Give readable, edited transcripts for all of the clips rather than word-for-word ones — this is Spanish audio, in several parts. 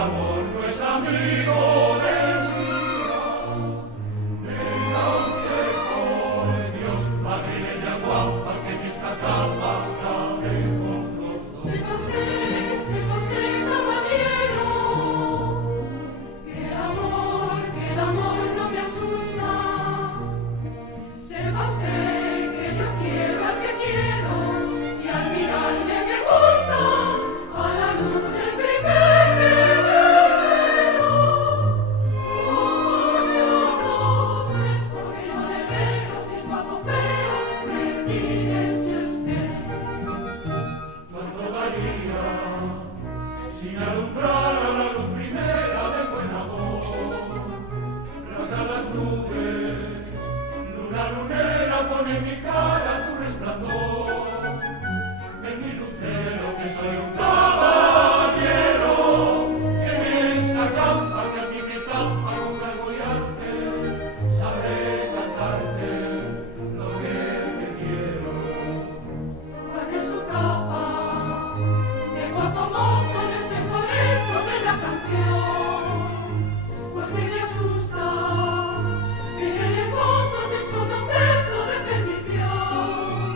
amor no es amigo del día. Venga usted, por Dios, madrileña guapa, que en esta cama cabemos los dos. Sepa usted, caballero, que el amor no me asusta. Sepa usted que yo quiero al que quiero, si al mirarle me gusta, a la luz del primer reverbero. Yo no sé por qué no le veo, si es guapo o feo, retírese usted. ¿Cuánto daría si me alumbrara la luz primera del buen amor? Rasga las nubes, luna lunera, pone en mi cara tu resplandor. En mi lucero que soy un caballero, que en esta campa que a ti me tapa con garbo y arte, sabré cantarte lo que te quiero. Guarde su capa, que guapo mozo no esté por eso de la canción, porque me asusta, que en el pozo se esconde un beso de petición.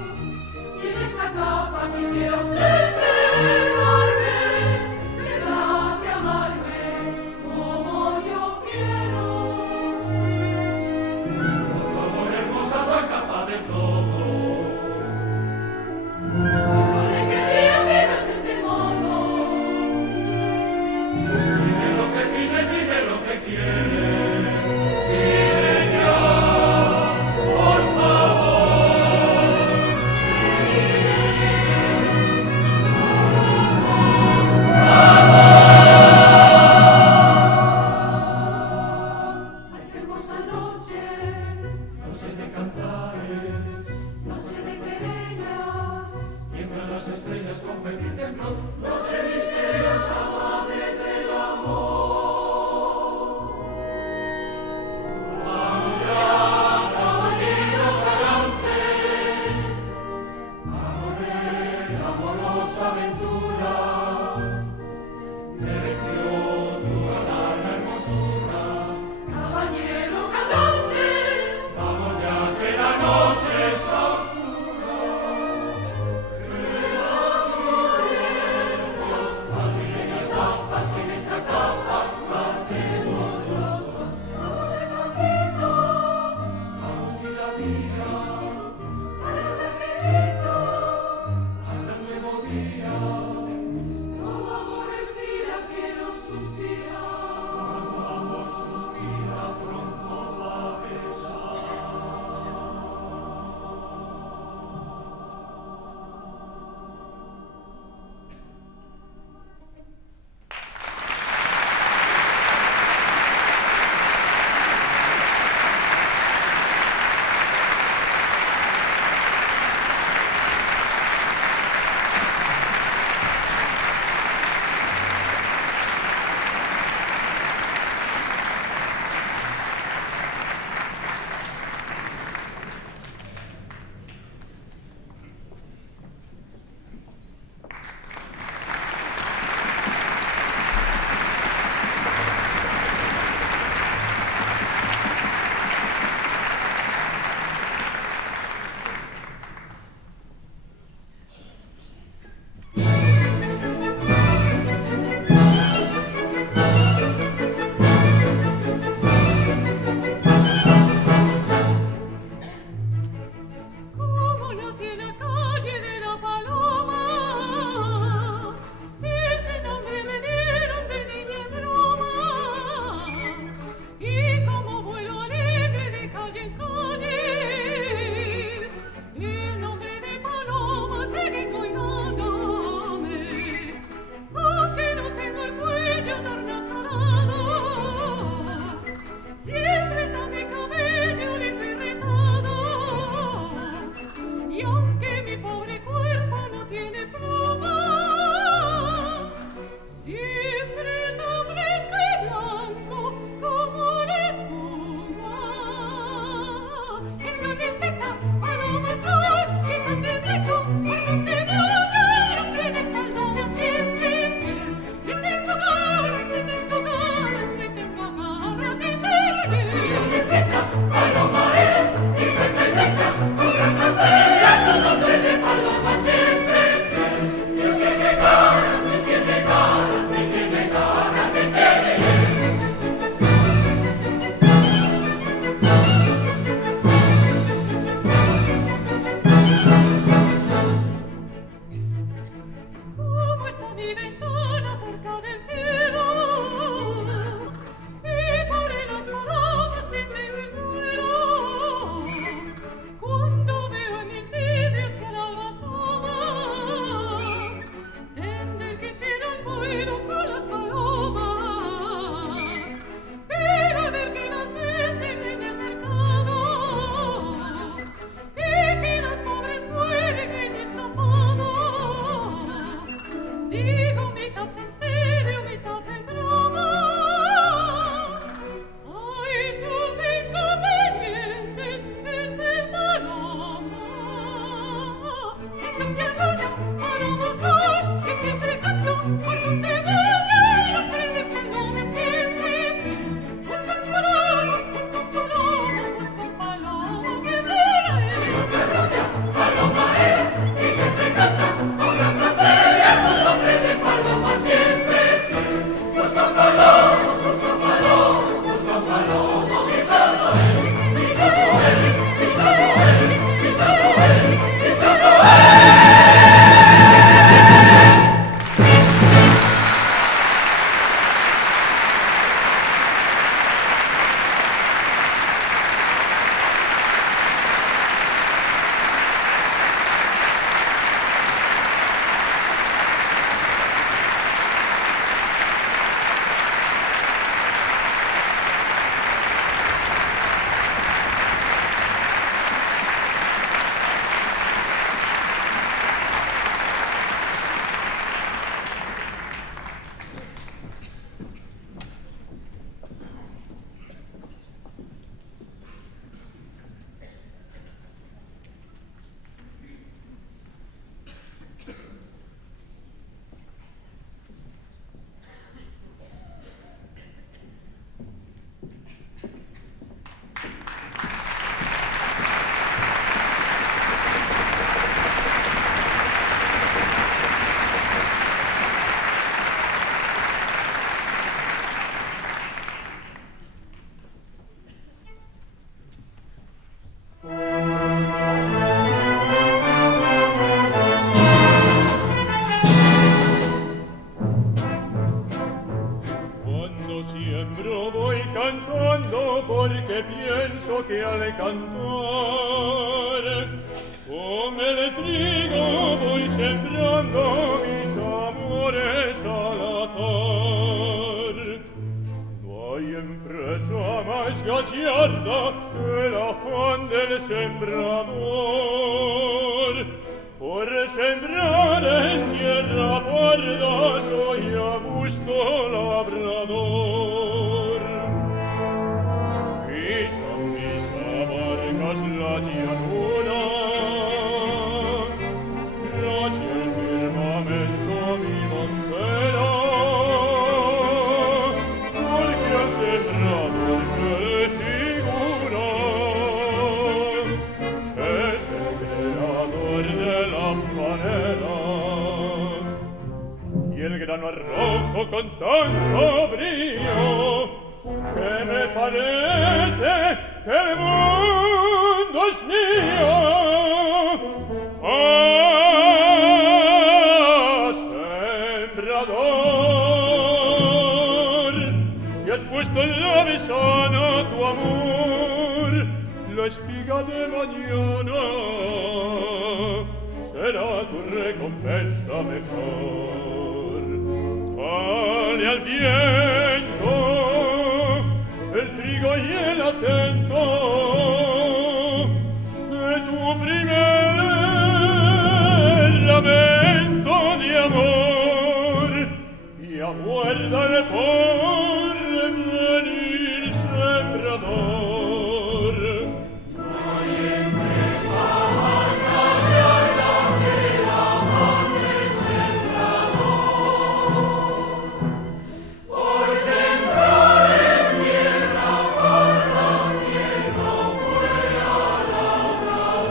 Si en esa capa quisiera usted cerrarme, tendrá que amarme como yo quiero. Tu amor hermosa esa capa de todo. No le querría si no es de este modo. Dime lo que pides, dime lo que quieres. Pide ya, por favor. Ay, qué hermosa noche, Noche de cantares, noche de querellas. tiemblan las estrellas con febril temblor. Noche misteriosa, madre del amor. siembro voy cantando porque pienso que al cantar con el trigo voy sembrando mis amores al azar. No hay empresa más gallarda que el afán del sembrador. Por sembrar en tierra parda soy a gusto labrador. Pisan mis amargas la llanura, racha el firmamento mi montera, porque al sembrador se le figura que es el creador de la panera. Y el grano rojo con tanto brillo que me parece que el mundo es mío. ¡Ah, sembrador! Y has puesto en la mesana tu amor, la espiga de mañana será tu recompensa mejor. Dale al viento el trigo y el acento de tu primer lamento de amor y aguárdale por venir sembrador. No hay empresa más gallarda que el afán del sembrador. Por sembrar en tierra parda quien no fuera labrador.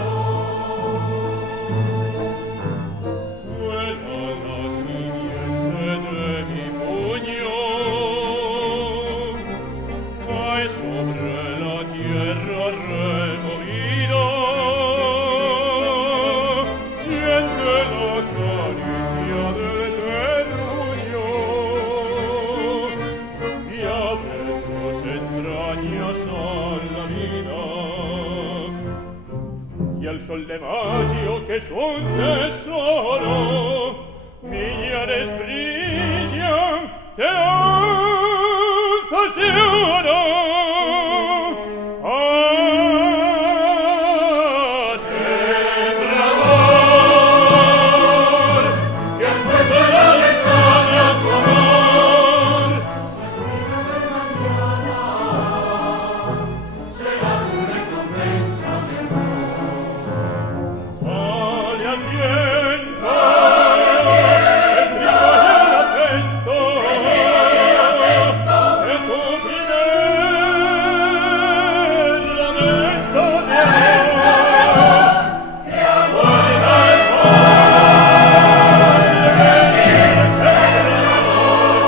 Vuela la simiente de mi puño, cae sobre la tierra removida, siente la caricia del terruño y abre sus entrañas a la vida. Y al sol de mayo que es un tesoro, millares brillan de lanzas de oro. ¡Ah, sembrador! Que has puesto en la mesana tu amor, la espiga de mañana será tu recompensa mejor. Dale al viento el trigo y el acento de tu primer lamento de amor, que aguarda el porvenir sembrador.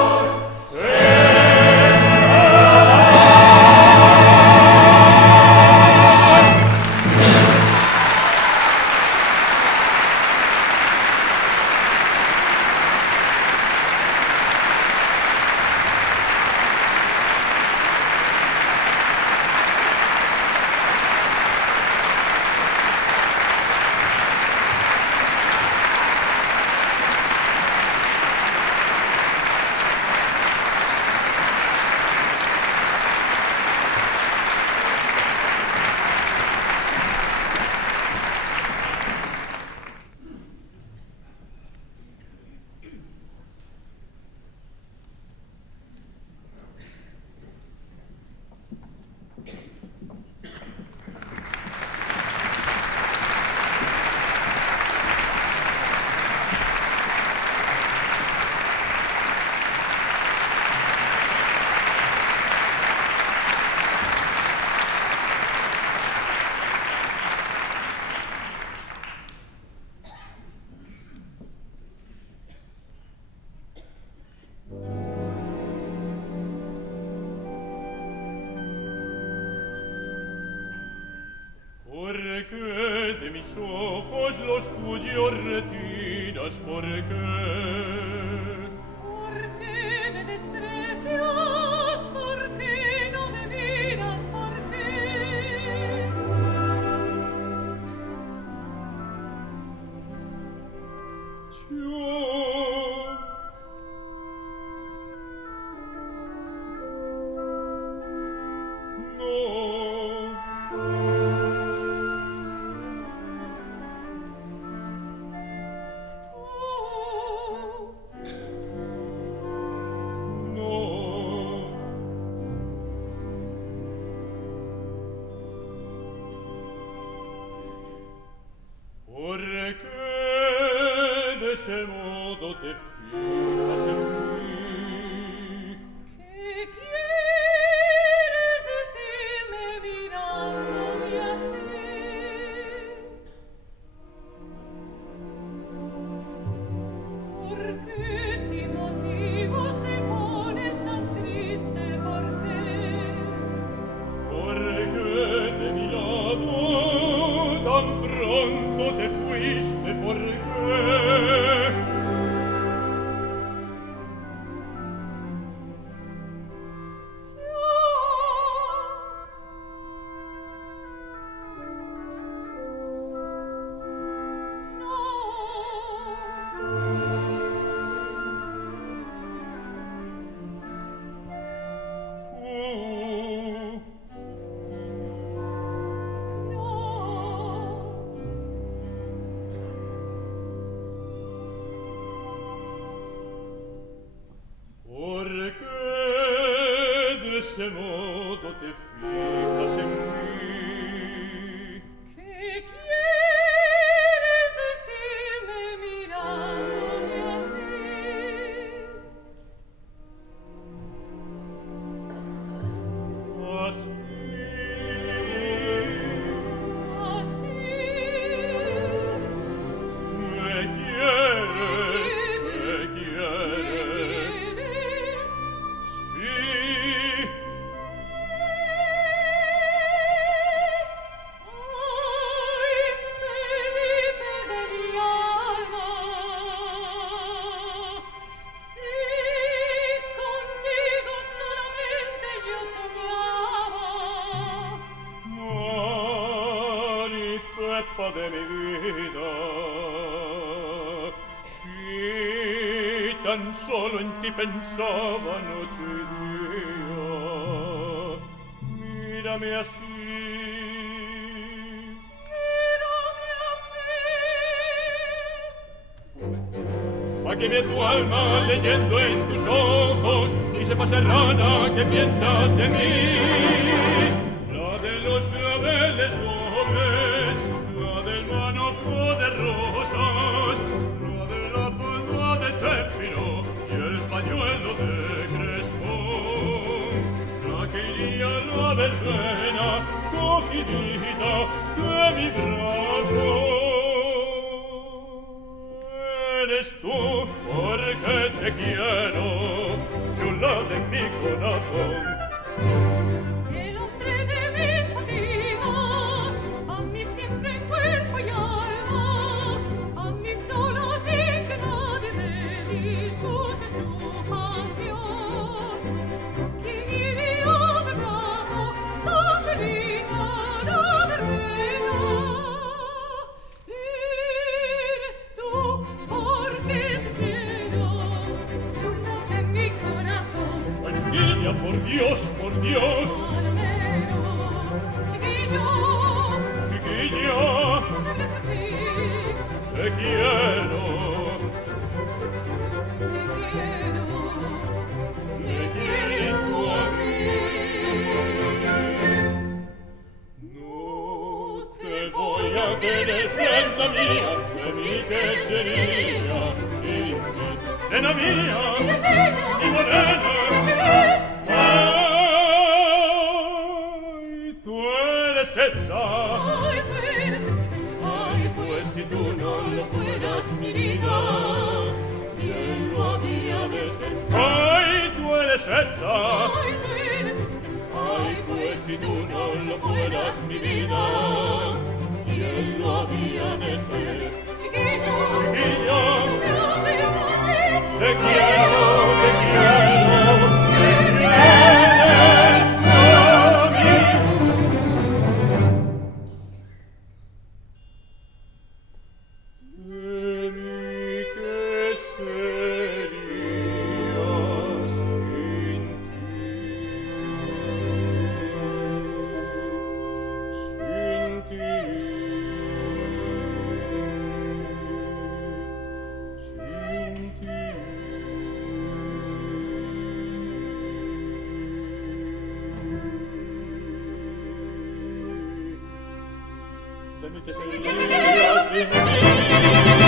Porque de mis ojos los tuyos retiras, porque ¿Por qué me desprecias? ¿Por ese modo te fijas en mí. ¿Qué quieres decirme mirándome así? De mi vida, si tan solo en ti pensaba noche y día, mírame así, pa' que vea tu alma leyendo en tus ojos y sepa serrana que piensas en mí, la de los claveles dobles, del manojo de rosas, la de la falda de céfiro y el pañuelo de crespón, la que iría a la verbena cogidita de mi brazo. Eres tú porque te quiero, chula de mi corazón. El hombre de mis fatigas, a mí siempre en cuerpo y alma, a mí solo sin que nadie me dispute su pasión. ¿Con quién iría de brazo tan feliz a la verbena? Eres tú porque te quiero, chula de mi corazón. Ay, chiquilla, por Dios, por Dios. Palomero, chiquillo, Chiquilla, no hables así. te quiero. Me quieres tú a mí. No te voy a querer, prenda mía, de mí que sería sin ti. Nena mía, mi morena. Ay, tú eres esa. Ay, tú eres ese. Ay, pues si tú no lo fueras, mi vida, ¿quién lo había de ser? Ay, tú eres esa. Ay, tú eres ese. Ay, pues si tú no lo fueras, mi vida, ¿quién lo había de ser? Chiquillo, Chiquilla, no me hables así. te quiero, te quiero. Te quieres tú a mí. De mí que sería sin ti, sin ti, sin ti. De mí que sería sin ti.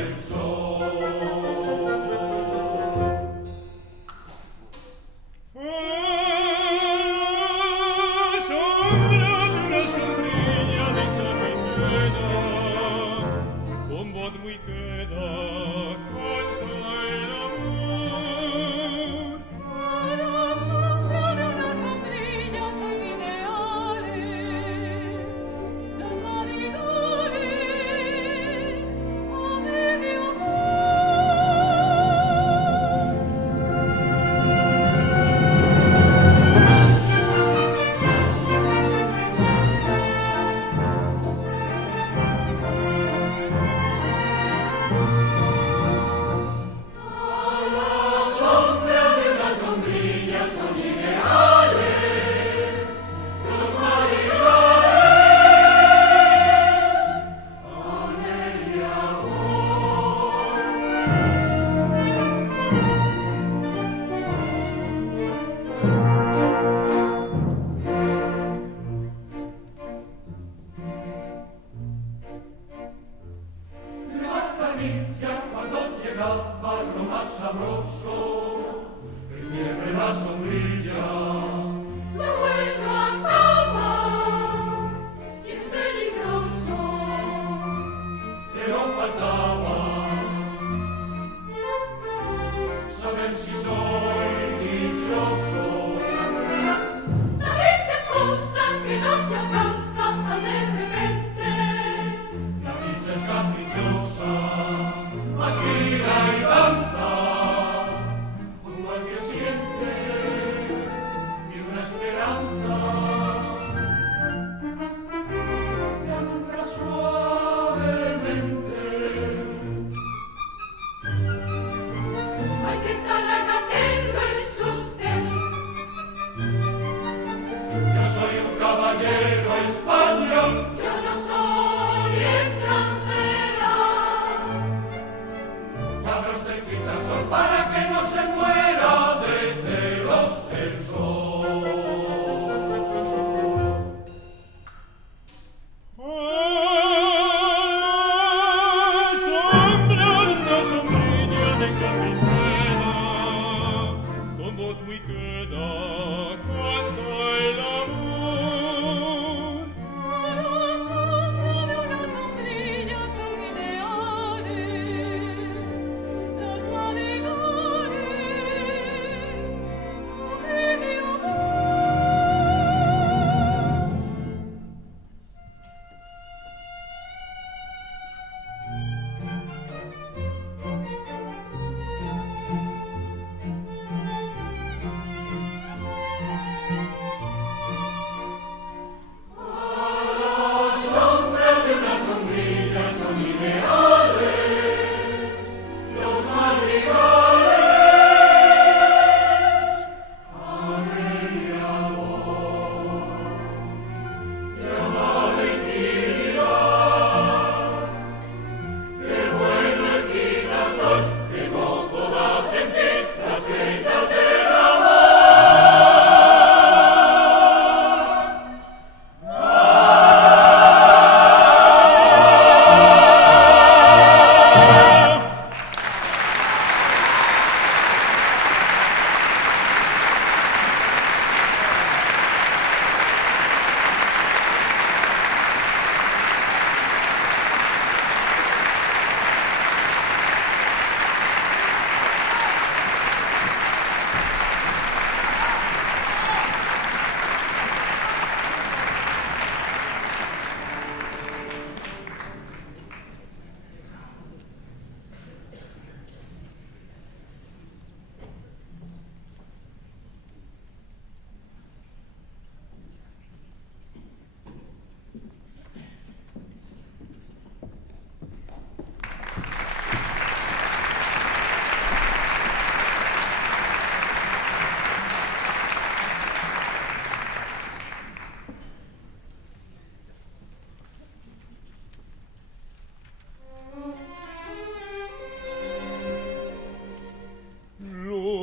del sol.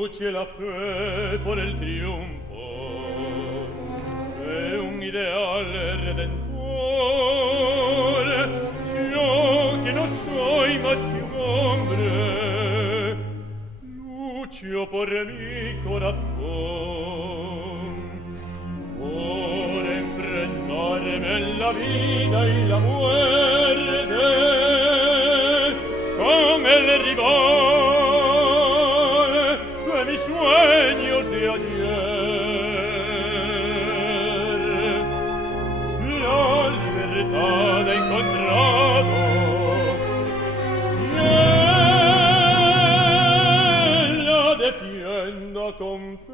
luce la fe por el triunfo de un ideal redentor. Yo que no soy más que un hombre, lucho por mi corazón, por enfrentarme en la vida y la muerte con el rival de mis sueños de ayer. La libertad he encontrado y él la defienda con fe.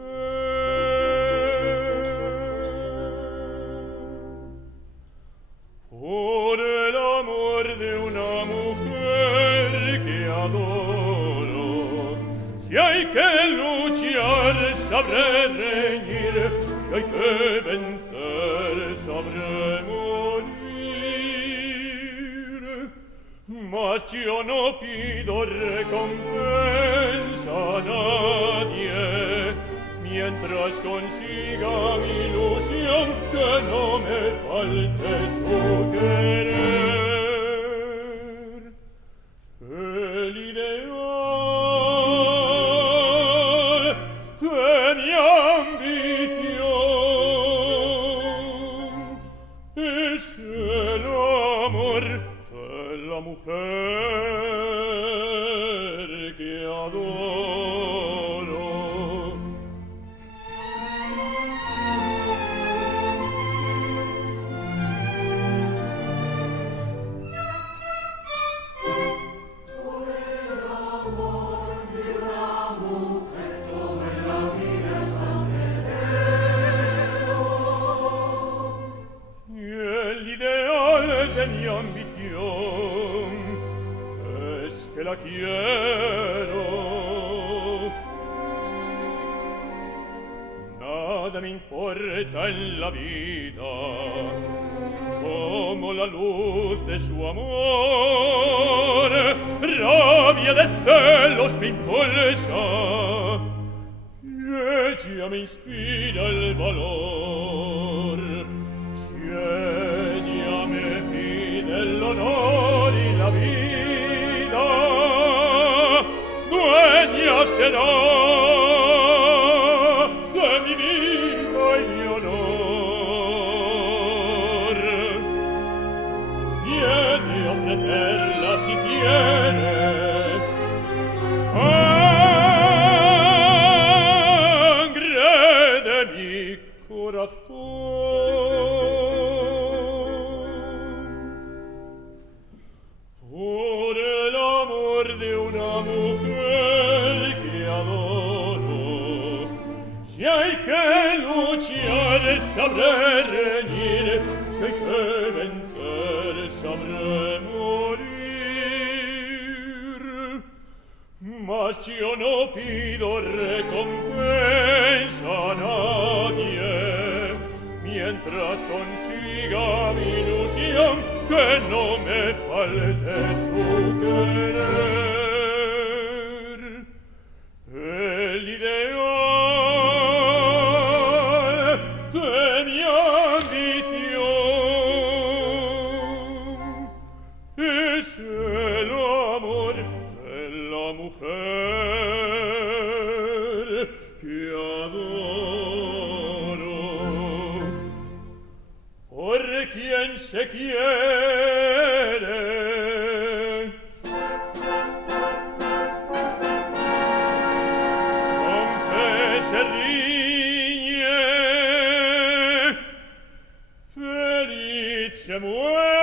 Por el amor de una mujer que adoro, si hay que luchar, sabré reñir, si hay que vencer, sabré morir. Mas yo no pido recompensa a nadie, mientras consiga mi ilusión, que no me falte su querer. El ideal de mi ambición es el amor de la mujer que adoro. Mi ambición es que la quiero. Nada me importa en la vida como la luz de su amor. Rabia de celos me impulsa y ella me inspira el valor. Si ella me pide el honor y la vida, dueña será de mi vida y mi honor. Viene a ofrecerla si quiere sangre de mi corazón. Por el amor de una mujer que adoro, si hay que luchar, sabré reñir, si hay que vencer, sabré morir. Mas yo no pido recompensa a nadie, mientras consiga mi ilusión, que no me falte su querer. El ideal de mi ambición es el amor de la mujer que adoro. Por quien se quiere, con fe se riñe, feliz se muere.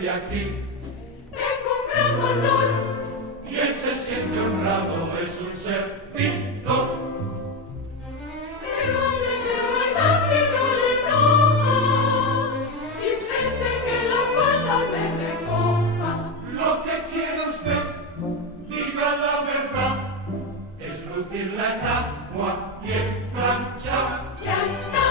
de aquí. Tengo un gran honor. Y él se siente honrado, es un servidor. Pero antes de bailar si no le enoja, dispense que la falda me recoja. Lo que quiere usted, diga la verdad, es lucirla en agua y en plancha. Ya está.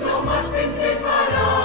Lo más bien que para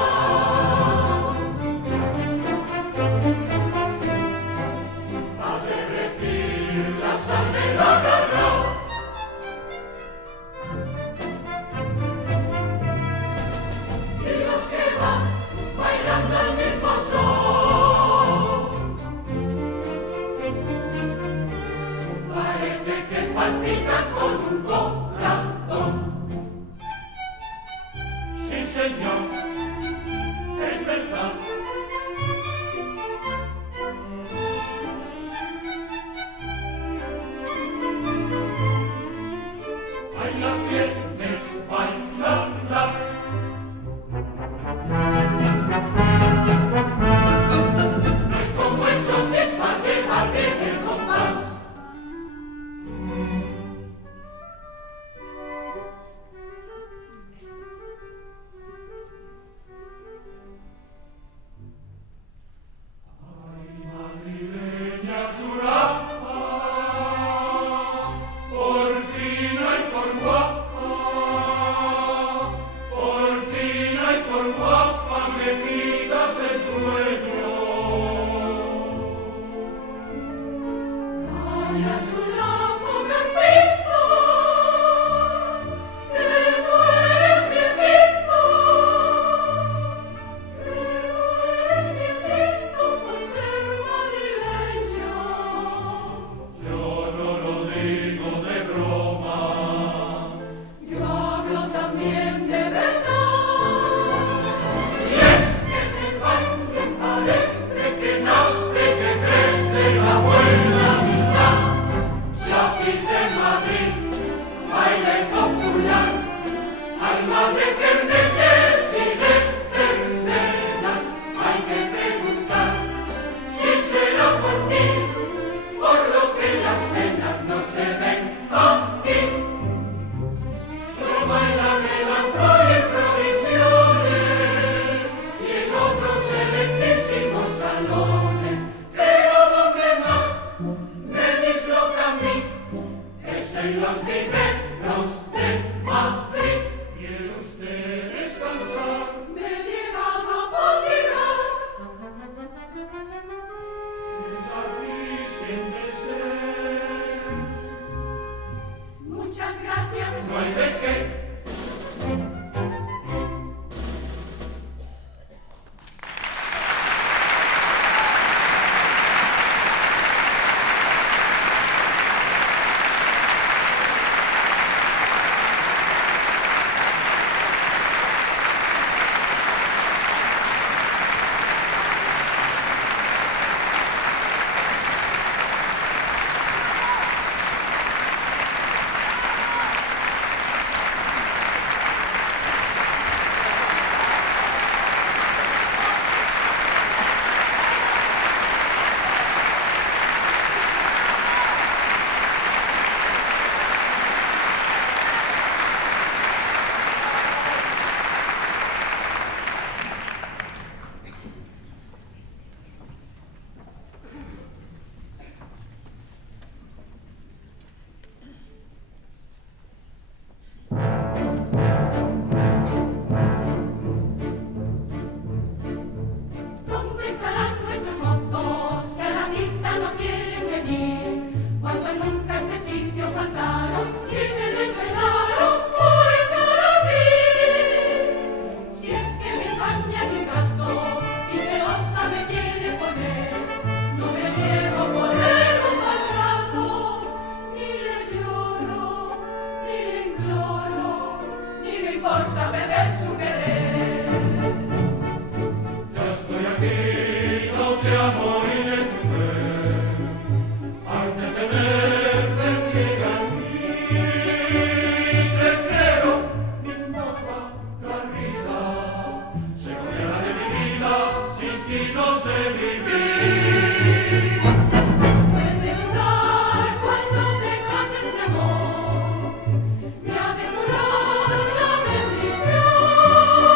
Me ha de curar la bendición.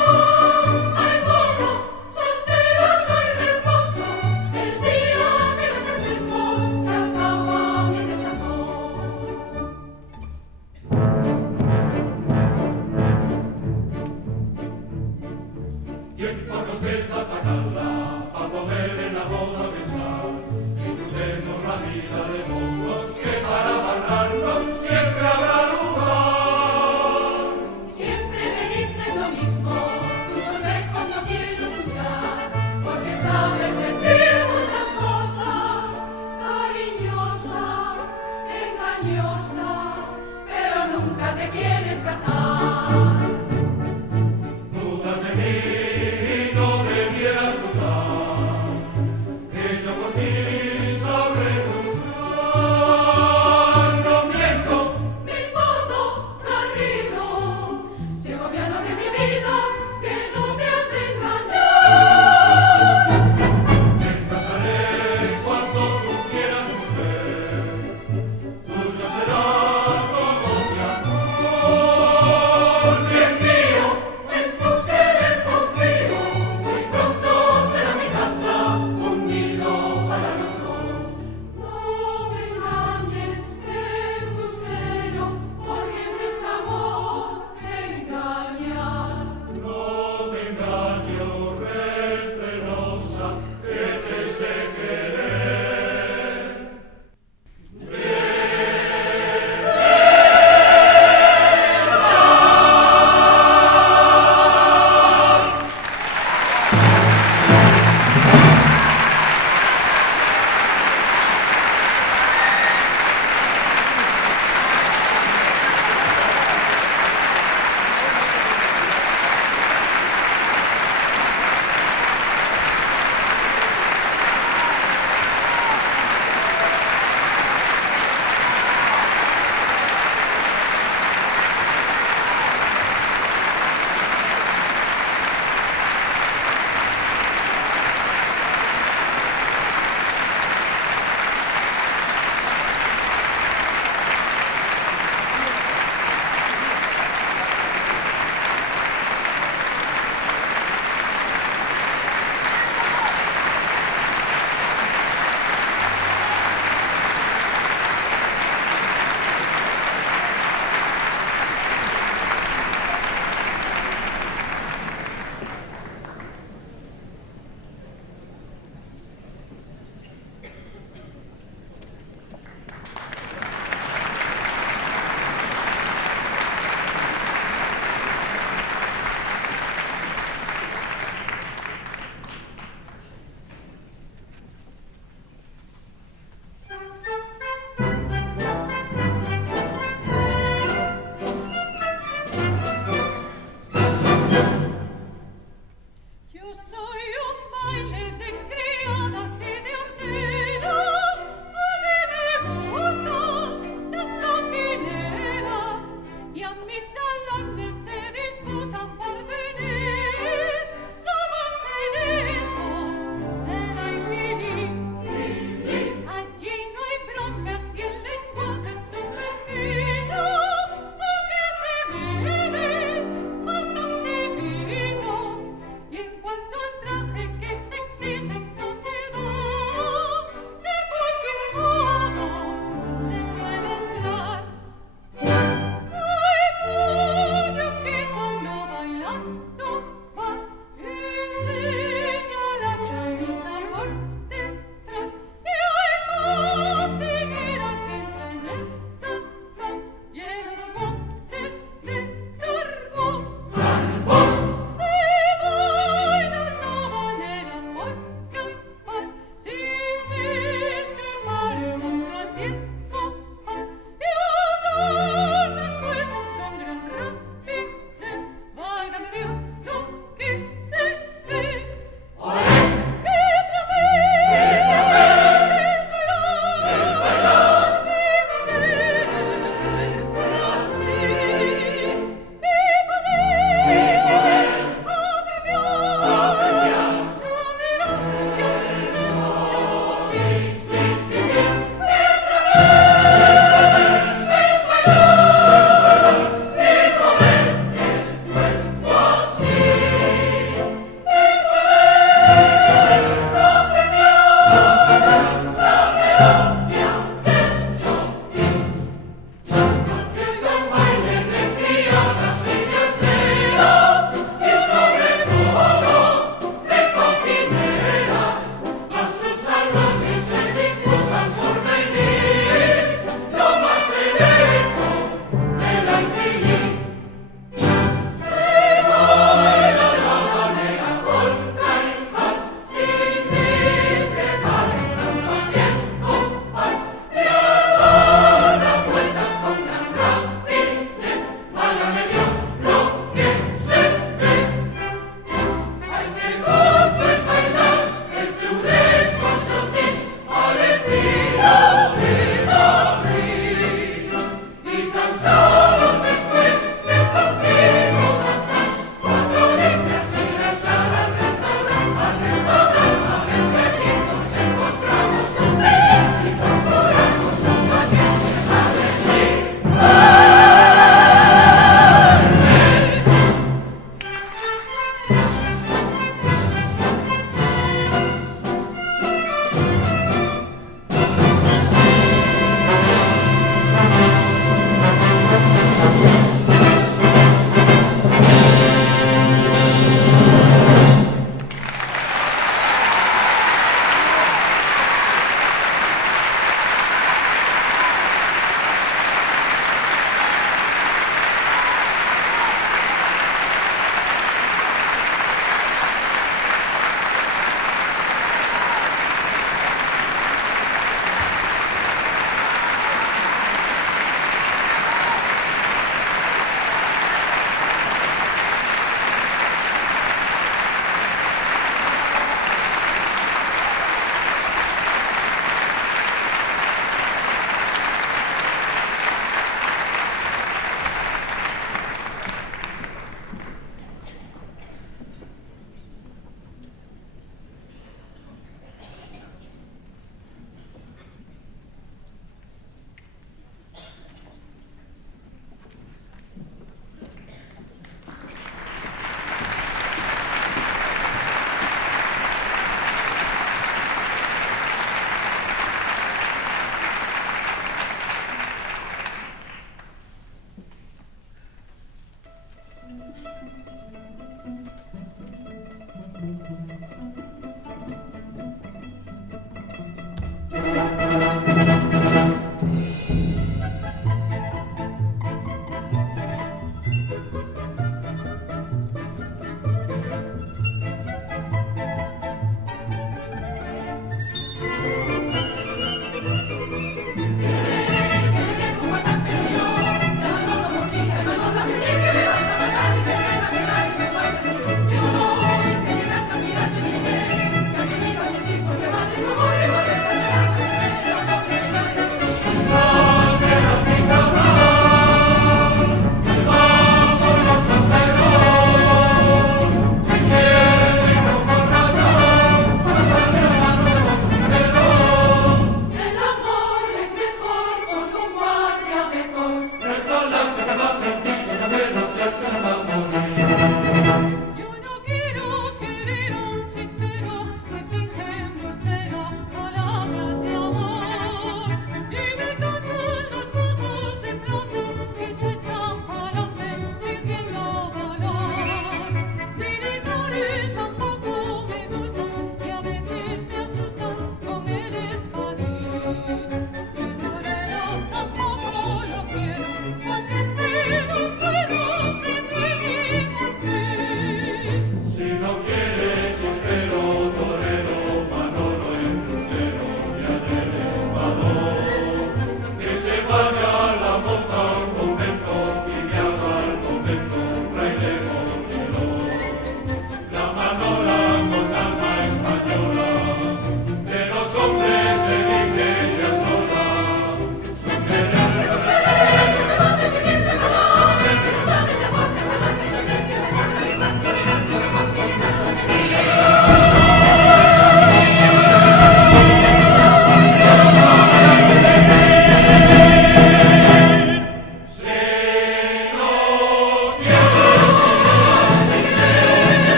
Que me vas a matar y que deja que nadie se mueva.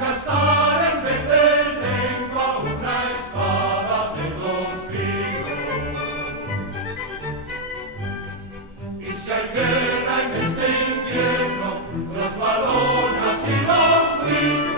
gastar en vez de lengua una espada de dos filos. Y si hay guerra en este invierno, los balonas y los rifles